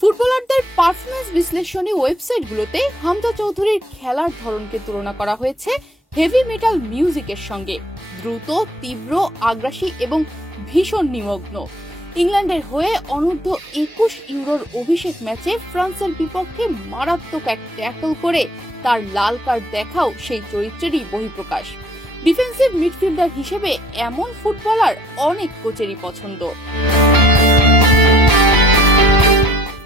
ফুটবলারদের পারফরম্যান্স বিশ্লেষণী ওয়েবসাইটগুলোতে হামজা চৌধুরীর খেলার ধরনকে তুলনা করা হয়েছে হেভি মেটাল মিউজিকের সঙ্গে। দ্রুত, তীব্র, আগ্রাসী এবং ভীষণ নিমগ্ন। ইংল্যান্ডের হয়ে অনূর্ধ্ব 21 ইউরোর অভিষেক ম্যাচে ফ্রান্সের বিপক্ষে মারাত্মক এক ট্যাকল করে তার লাল কার্ড দেখাও সেই চরিত্রেরই বহিঃপ্রকাশ। ডিফেন্সিভ মিডফিল্ডার হিসেবে এমন ফুটবলার অনেক কোচেরই পছন্দ।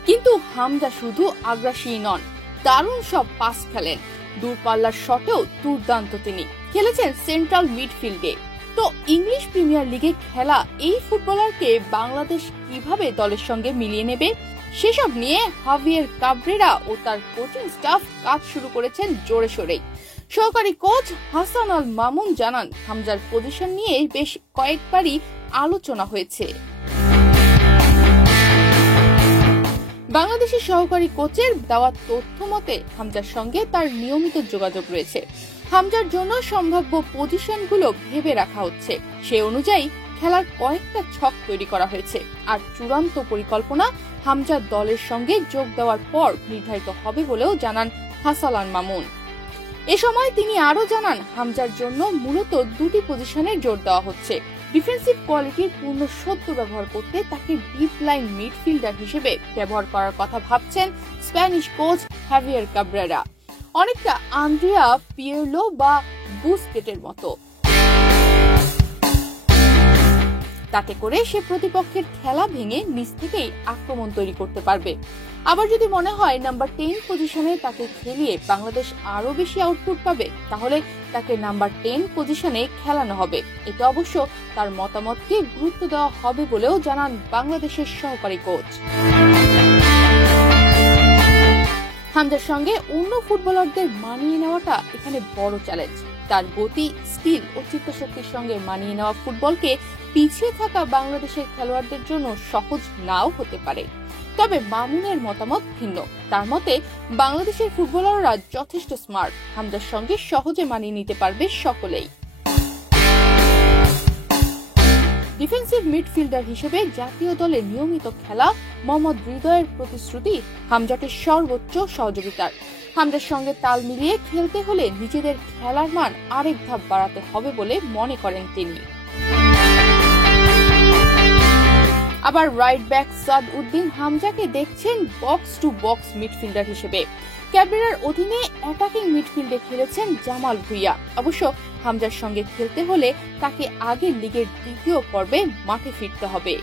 কিন্তু হামজা শুধু আগ্রাসী নন, দারুণ সব পাস খেলেন। দূরপাল্লার শটেও দুর্দান্ত তিনি। খেলেছেন সেন্ট্রাল মিডফিল্ডে। তো ইংলিশ প্রিমিয়ার লিগে খেলা এই ফুটবলারকে বাংলাদেশ কিভাবে দলের সঙ্গে মিলিয়ে নেবে, সেসব নিয়ে হাভিয়ের কাবরেরা ও তার কোচিং স্টাফ কাজ শুরু করেছেন জোরে সোরেই। সহকারী কোচ হাসান আল মামুন জানান, হামজার পজিশন নিয়ে বেশ কয়েকবারই আলোচনা হয়েছে। বাংলাদেশের সহকারী কোচের দেওয়া তথ্য মতে হামজার সঙ্গে তার নিয়মিত যোগাযোগ রয়েছে। হামজার জন্য সম্ভাব্য পজিশনগুলো ভেবে রাখা হচ্ছে। সে অনুযায়ী খেলার কয়েকটা ছক তৈরি করা হয়েছে। আর চূড়ান্ত পরিকল্পনা হামজার দলের সঙ্গে যোগ দেওয়ার পর নির্ধারিত হবে বলেও জানান হাসান আল মামুন। এ সময় তিনি আরো জানান, হামজার জন্য মূলত দুটি পজিশনে জোর দেওয়া হচ্ছে। ডিফেন্সিভ কোয়ালিটির পূর্ণ সদ্য ব্যবহার করতে তাকে ডিপ লাইন মিডফিল্ডার হিসেবে ব্যবহার করার কথা ভাবছেন স্প্যানিশ কোচ হাভিয়ের কাবরেরা, অনেকটা আন্দ্রিয়া পিয়েরলো বা বুস্কেটের মতো। তাতে করে সে প্রতিপক্ষের খেলা ভেঙে নিচ থেকেই আক্রমণ তৈরি করতে পারবে। আবার যদি মনে হয় নাম্বার 10 পজিশনে তাকে খেলিয়ে বাংলাদেশ আরো বেশি আউটপুট পাবে, তাহলে তাকে নাম্বার 10 পজিশনে খেলানো হবে। এটা অবশ্য তার মতামতকে গুরুত্ব দেওয়া হবে বলেও জানান বাংলাদেশের সহকারী কোচ। হামজার সঙ্গে অন্য ফুটবলারদের মানিয়ে নেওয়াটা এখানে বড় চ্যালেঞ্জ। তার গতি, স্কিল ও চিত্তশক্তির সঙ্গে মানিয়ে নেওয়া ফুটবলকে পিছিয়ে থাকা বাংলাদেশের খেলোয়াড়দের জন্য সহজ নাও হতে পারে। তবে মামুনের মতামত ভিন্ন। তার মতে বাংলাদেশের ফুটবলাররা যথেষ্ট স্মার্ট, হামজার সঙ্গে সহজে মানিয়ে নিতে পারবে সকলেই। ডিফেন্সিভ মিডফিল্ডার হিসেবে জাতীয় দলে নিয়মিত খেলা মোহাম্মদ হৃদয়ের প্রতিশ্রুতি হামজাকে সর্বোচ্চ সহযোগিতার। হামজার সঙ্গে তাল মিলিয়ে খেলতে হলে নিজেদের খেলার মান আরেক ধাপ বাড়াতে হবে বলে মনে করেন তিনি। আবার রাইট ব্যাক সাদ উদ্দিন হামজাকে দেখছেন বক্স টু বক্স মিডফিল্ডার হিসেবে। ক্যাবরেরার অধীনে অ্যাটাকিং মিডফিল্ডে খেলেছেন জামাল ভুঁইয়া। অবশ্য হামজার সঙ্গে খেলতে হলে তাকে আগে লিগের দ্বিতীয় পর্বে মাঠে ফিরতে হবে।